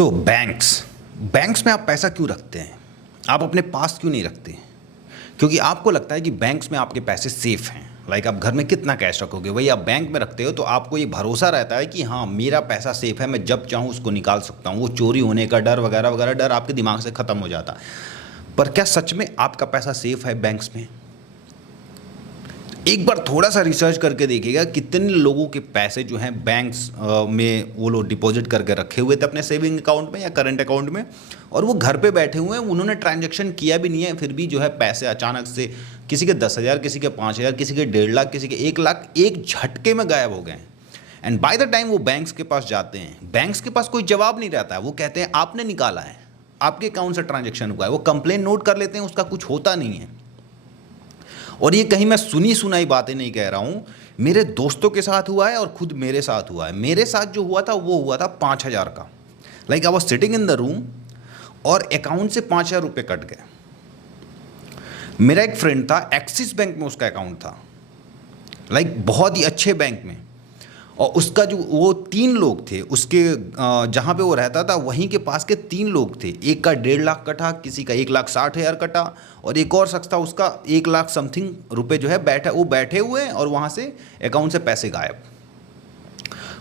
Banks banks में आप पैसा क्यों रखते हैं? आप अपने पास क्यों नहीं रखते? क्योंकि आपको लगता है कि बैंक्स में आपके पैसे सेफ हैं। आप घर में कितना कैश रखोगे, वही आप बैंक में रखते हो तो आपको ये भरोसा रहता है कि हाँ, मेरा पैसा सेफ है, मैं जब चाहूँ उसको निकाल सकता हूँ। वो चोरी होने का डर वगैरह वगैरह डर आपके दिमाग से ख़त्म हो जाता। पर क्या सच में आपका पैसा सेफ है बैंक्स में? एक बार थोड़ा सा रिसर्च करके देखिएगा कितने लोगों के पैसे जो हैं बैंक्स में वो लोग डिपॉजिट करके रखे हुए थे अपने सेविंग अकाउंट में या करंट अकाउंट में, और वो घर पे बैठे हुए हैं, उन्होंने ट्रांजैक्शन किया भी नहीं है, फिर भी जो है पैसे अचानक से किसी के 10,000, किसी के 5,000, किसी के 1.5 लाख, किसी के 1 लाख एक झटके में गायब हो गए। एंड बाय द टाइम वो बैंक्स के पास जाते हैं, बैंक्स के पास कोई जवाब नहीं रहता है। वो कहते हैं आपने निकाला है, आपके अकाउंट से ट्रांजेक्शन हुआ है। वो कंप्लेन नोट कर लेते हैं, उसका कुछ होता नहीं है। और ये कहीं मैं सुनी सुनाई बातें नहीं कह रहा हूँ, मेरे दोस्तों के साथ हुआ है और खुद मेरे साथ हुआ है। मेरे साथ जो हुआ था वो हुआ था 5,000 का। I was sitting in the room और अकाउंट से 5,000 रुपये कट गए। मेरा एक फ्रेंड था, एक्सिस बैंक में उसका अकाउंट था, बहुत ही अच्छे बैंक में। और उसका जो वो 3 लोग थे उसके, जहाँ पे वो रहता था वहीं के पास के 3 लोग थे। एक का 1.5 लाख कटा, किसी का 1,60,000 कटा, और एक और शख्स था उसका 1 लाख समथिंग रुपए जो है वो बैठे हुए हैं और वहाँ से अकाउंट से पैसे गायब।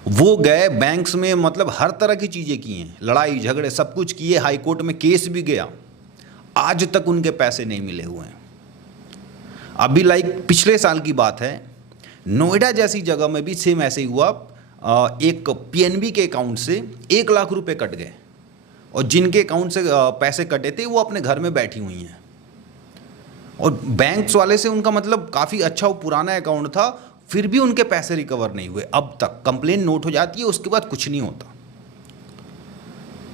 वो गए बैंक्स में, हर तरह की चीज़ें की हैं, लड़ाई झगड़े सब कुछ किए, हाई कोर्ट में केस भी गया, आज तक उनके पैसे नहीं मिले हुए हैं। अभी पिछले साल की बात है, नोएडा जैसी जगह में भी सेम ऐसे ही हुआ। एक पीएनबी के अकाउंट से 1 लाख रुपए कट गए, और जिनके अकाउंट से पैसे कटे थे वो अपने घर में बैठी हुई हैं। और बैंक्स वाले से उनका काफ़ी अच्छा, वो पुराना अकाउंट था, फिर भी उनके पैसे रिकवर नहीं हुए। अब तक कंप्लेन नोट हो जाती है, उसके बाद कुछ नहीं होता।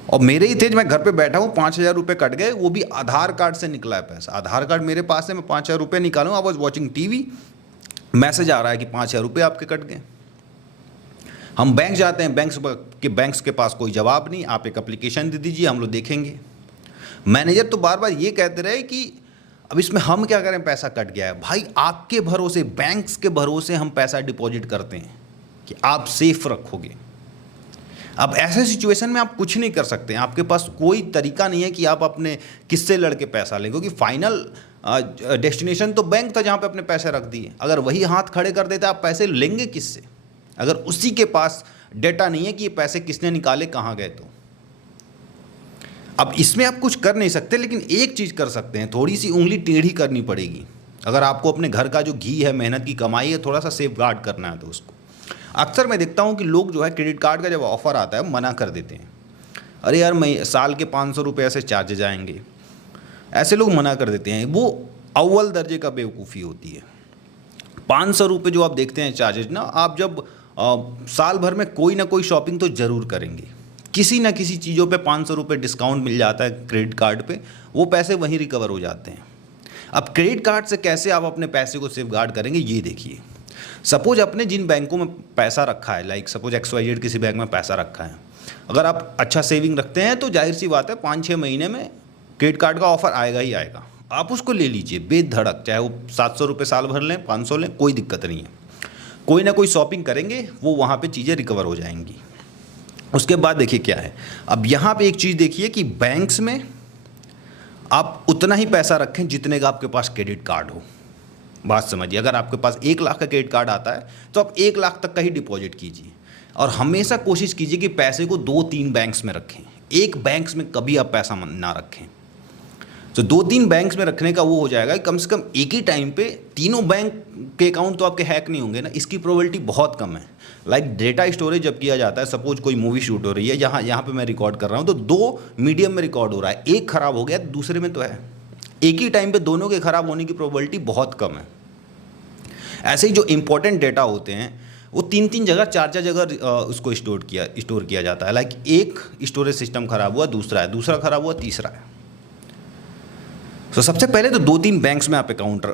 और मेरे ही थे, मैं घर पे बैठा हूँ, 5,000 रुपये कट गए, वो भी आधार कार्ड से निकला है पैसा। आधार कार्ड मेरे पास है, मैं 5,000 रुपये निकालूँ, I was watching TV, message आ रहा है कि 5,000 रुपये आपके कट गए। हम बैंक जाते हैं, बैंक्स के पास कोई जवाब नहीं। आप एक एप्लीकेशन दे दीजिए, हम लोग देखेंगे। मैनेजर तो बार बार ये कहते रहे कि अब इसमें हम क्या करें, पैसा कट गया है। भाई आपके भरोसे, बैंक्स के भरोसे हम पैसा डिपॉजिट करते हैं कि आप सेफ रखोगे। अब ऐसे सिचुएशन में आप कुछ नहीं कर सकते हैं, आपके पास कोई तरीका नहीं है कि आप अपने किससे लड़के पैसा लें, क्योंकि फाइनल डेस्टिनेशन तो बैंक था जहाँ पे अपने पैसे रख दिए। अगर वही हाथ खड़े कर देता, आप पैसे लेंगे किससे, अगर उसी के पास डेटा नहीं है कि ये पैसे किसने निकाले, कहाँ गए। तो अब इसमें आप कुछ कर नहीं सकते, लेकिन एक चीज़ कर सकते हैं, थोड़ी सी उंगली टेढ़ी करनी पड़ेगी। अगर आपको अपने घर का जो घी है, मेहनत की कमाई है, थोड़ा सा सेफ गार्ड करना है तो उसको। अक्सर मैं देखता हूँ कि लोग जो है क्रेडिट कार्ड का जब ऑफ़र आता है मना कर देते हैं। अरे यार, मैं साल के 500 रुपये ऐसे चार्जेज आएंगे, ऐसे लोग मना कर देते हैं। वो अव्वल दर्जे का बेवकूफ़ी होती है। 500 रुपये जो आप देखते हैं चार्जेज ना, आप जब साल भर में कोई ना कोई शॉपिंग तो ज़रूर करेंगे, किसी ना किसी चीज़ों पे 500 रुपये डिस्काउंट मिल जाता है क्रेडिट कार्ड पे, वो पैसे वहीं रिकवर हो जाते हैं। अब क्रेडिट कार्ड से कैसे आप अपने पैसे को सेफ गार्ड करेंगे, ये देखिए। सपोज आपने जिन बैंकों में पैसा रखा है, सपोज XYZ किसी बैंक में पैसा रखा है, अगर आप अच्छा सेविंग रखते हैं तो जाहिर सी बात है 5-6 महीने में क्रेडिट कार्ड का ऑफर आएगा ही आएगा। आप उसको ले लीजिए बेधड़क, चाहे वो 700 रुपये साल भर लें, 500 लें, कोई दिक्कत नहीं है। कोई ना कोई शॉपिंग करेंगे, वो वहाँ पे चीज़ें रिकवर हो जाएंगी। उसके बाद देखिए क्या है, अब यहाँ पे एक चीज़ देखिए कि बैंक्स में आप उतना ही पैसा रखें जितने का आपके पास क्रेडिट कार्ड हो। बात समझिए, अगर आपके पास 1 लाख का क्रेडिट कार्ड आता है तो आप 1 लाख तक का ही डिपॉजिट कीजिए, और हमेशा कोशिश कीजिए कि पैसे को 2-3 बैंक्स में रखें। एक बैंक्स में कभी आप पैसा ना रखें। तो 2-3 बैंक्स में रखने का वो हो जाएगा कि कम से कम एक ही टाइम पे तीनों बैंक के अकाउंट तो आपके हैक नहीं होंगे ना, इसकी प्रोबेबिलिटी बहुत कम है। डेटा स्टोरेज जब किया जाता है, सपोज कोई मूवी शूट हो रही है, यहाँ पे मैं रिकॉर्ड कर रहा हूँ, तो 2 मीडियम में रिकॉर्ड हो रहा है, एक ख़राब हो गया, दूसरे में तो है। एक ही टाइम पे दोनों के ख़राब होने की प्रोबेबिलिटी बहुत कम है। ऐसे ही जो इंपॉर्टेंट डेटा होते हैं वो 3-3 जगह, 4-4 जगह उसको स्टोर किया जाता है। एक स्टोरेज सिस्टम ख़राब हुआ, दूसरा है, दूसरा ख़राब हुआ, तीसरा है। तो सबसे पहले तो 2-3 बैंक्स में आप अकाउंट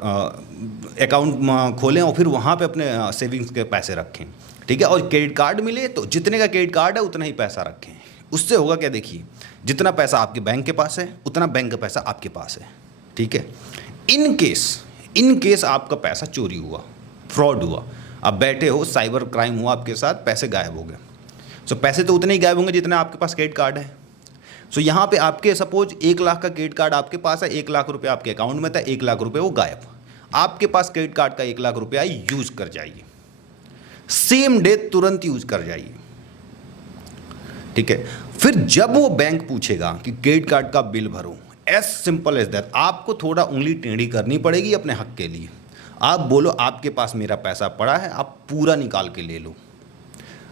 खोलें और फिर वहाँ पे अपने सेविंग्स के पैसे रखें, ठीक है। और क्रेडिट कार्ड मिले तो जितने का क्रेडिट कार्ड है उतना ही पैसा रखें। उससे होगा क्या, देखिए, जितना पैसा आपके बैंक के पास है उतना बैंक का पैसा आपके पास है, ठीक है। इन केस आपका पैसा चोरी हुआ, फ्रॉड हुआ, आप बैठे हो, साइबर क्राइम हुआ आपके साथ, पैसे गायब हो गए, तो पैसे तो उतने ही गायब होंगे जितना आपके पास क्रेडिट कार्ड है। सो यहाँ पे आपके सपोज 1 लाख का क्रेडिट कार्ड आपके पास है, 1 लाख रुपए आपके अकाउंट में था, 1 लाख रुपए वो गायब। आपके पास क्रेडिट कार्ड का 1 लाख रुपया यूज कर जाइए, सेम डे तुरंत यूज कर जाइए, ठीक है। फिर जब वो बैंक पूछेगा कि क्रेडिट कार्ड का बिल भरो, एज सिंपल एज दैट, आपको थोड़ा उंगली टेढ़ी करनी पड़ेगी अपने हक के लिए। आप बोलो आपके पास मेरा पैसा पड़ा है, आप पूरा निकाल के ले लो।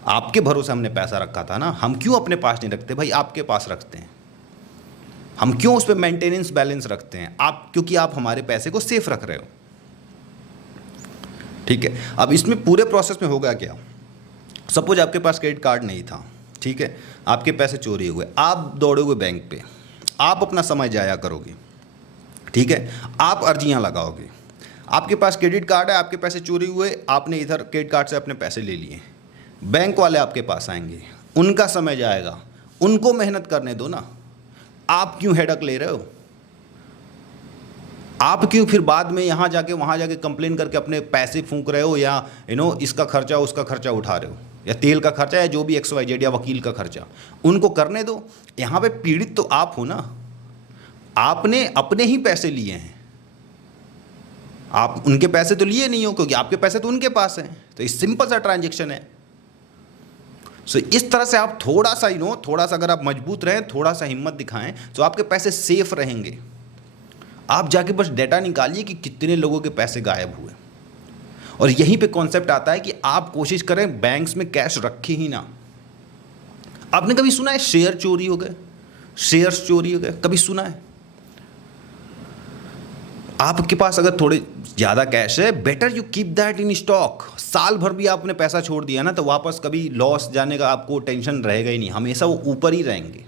आपके भरोसे हमने पैसा रखा था ना, हम क्यों अपने पास नहीं रखते भाई, आपके पास रखते हैं। हम क्यों उस पर मेंटेनेंस बैलेंस रखते हैं, आप, क्योंकि आप हमारे पैसे को सेफ रख रहे हो, ठीक है। अब इसमें पूरे प्रोसेस में होगा क्या, सपोज आपके पास क्रेडिट कार्ड नहीं था, ठीक है, आपके पैसे चोरी हुए, आप दौड़ोगे बैंक पे, आप अपना समय जाया करोगे, ठीक है, आप अर्जियां लगाओगे। आपके पास क्रेडिट कार्ड है, आपके पैसे चोरी हुए, आपने इधर क्रेडिट कार्ड से अपने पैसे ले लिए, बैंक वाले आपके पास आएंगे, उनका समय जाएगा, उनको मेहनत करने दो ना। आप क्यों हेडक ले रहे हो, आप क्यों फिर बाद में यहाँ जाके वहाँ जाके कंप्लेन करके अपने पैसे फूंक रहे हो, या इसका खर्चा उसका खर्चा उठा रहे हो, या तेल का खर्चा, या जो भी XYZ, या वकील का खर्चा, उनको करने दो। यहाँ पे पीड़ित तो आप हो ना, आपने अपने ही पैसे लिए हैं, आप उनके पैसे तो लिए नहीं हो, क्योंकि आपके पैसे तो उनके पास हैं। तो इस सिंपल सा ट्रांजेक्शन है। सो इस तरह से आप थोड़ा सा थोड़ा सा अगर आप मजबूत रहें, थोड़ा सा हिम्मत दिखाएं, तो आपके पैसे सेफ रहेंगे। आप जाके बस डेटा निकालिए कि कितने लोगों के पैसे गायब हुए, और यहीं पे कॉन्सेप्ट आता है कि आप कोशिश करें बैंक्स में कैश रखें ही ना। आपने कभी सुना है शेयर चोरी हो गए, शेयर्स चोरी हो गए, कभी सुना है? आपके पास अगर थोड़े ज़्यादा कैश है, better you keep that in stock. साल भर भी आपने पैसा छोड़ दिया ना, तो वापस कभी लॉस जाने का आपको टेंशन रहेगा ही नहीं, हमेशा वो ऊपर ही रहेंगे।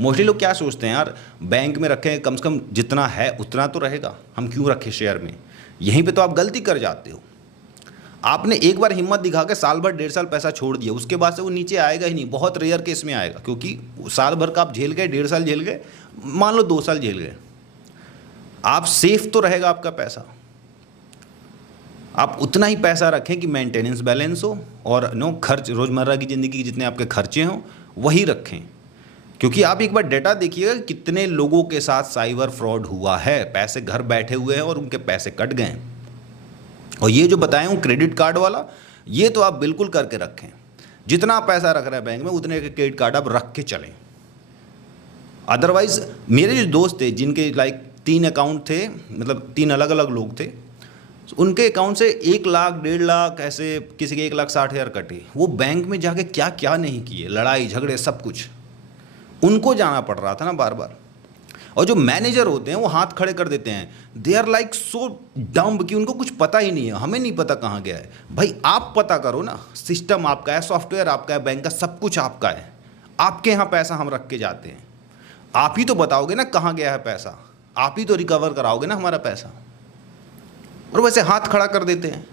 मोस्टली लोग क्या सोचते हैं, यार बैंक में रखें, कम से कम जितना है उतना तो रहेगा, हम क्यों रखें शेयर में। यहीं पे तो आप गलती कर जाते हो। आपने एक बार हिम्मत दिखा के साल भर 1.5 साल पैसा छोड़ दिया, उसके बाद से वो नीचे आएगा ही नहीं, बहुत रेयर केस में आएगा, क्योंकि साल भर का आप झेल गए, 1.5 साल झेल गए, मान लो 2 साल झेल गए, आप सेफ तो रहेगा आपका पैसा। आप उतना ही पैसा रखें कि मेंटेनेंस बैलेंस हो, और खर्च, रोज़मर्रा की ज़िंदगी के जितने आपके खर्चे हों वही रखें। क्योंकि आप एक बार डेटा देखिएगा कितने लोगों के साथ साइबर फ्रॉड हुआ है, पैसे घर बैठे हुए हैं और उनके पैसे कट गए। और ये जो बताया हूँ क्रेडिट कार्ड वाला, ये तो आप बिल्कुल करके रखें। जितना पैसा रख रहे हैं बैंक में, उतने के क्रेडिट कार्ड आप रख के चलें। अदरवाइज मेरे जो दोस्त थे जिनके 3 अकाउंट थे, मतलब 3 अलग अलग लोग थे, उनके अकाउंट से 1 लाख 1.5 लाख ऐसे, किसी के 1,60,000 कटे। वो बैंक में जाके क्या क्या नहीं किए, लड़ाई झगड़े सब कुछ, उनको जाना पड़ रहा था ना बार बार। और जो मैनेजर होते हैं वो हाथ खड़े कर देते हैं, they are like so dumb कि उनको कुछ पता ही नहीं है, हमें नहीं पता कहाँ गया है। भाई आप पता करो ना, सिस्टम आपका है, सॉफ्टवेयर आपका है, बैंक का सब कुछ आपका है, आपके यहाँ पैसा हम रख के जाते हैं, आप ही तो बताओगे ना कहाँ गया है पैसा, आप ही तो रिकवर कराओगे ना हमारा पैसा। और वैसे हाथ खड़ा कर देते हैं।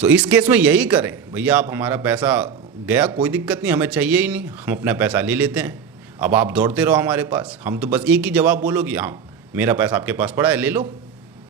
तो इस केस में यही करें, भैया आप हमारा पैसा गया, कोई दिक्कत नहीं, हमें चाहिए ही नहीं, हम अपना पैसा ले लेते हैं, अब आप दौड़ते रहो हमारे पास, हम तो बस एक ही जवाब बोलोगे, हाँ मेरा पैसा आपके पास पड़ा है, ले लो।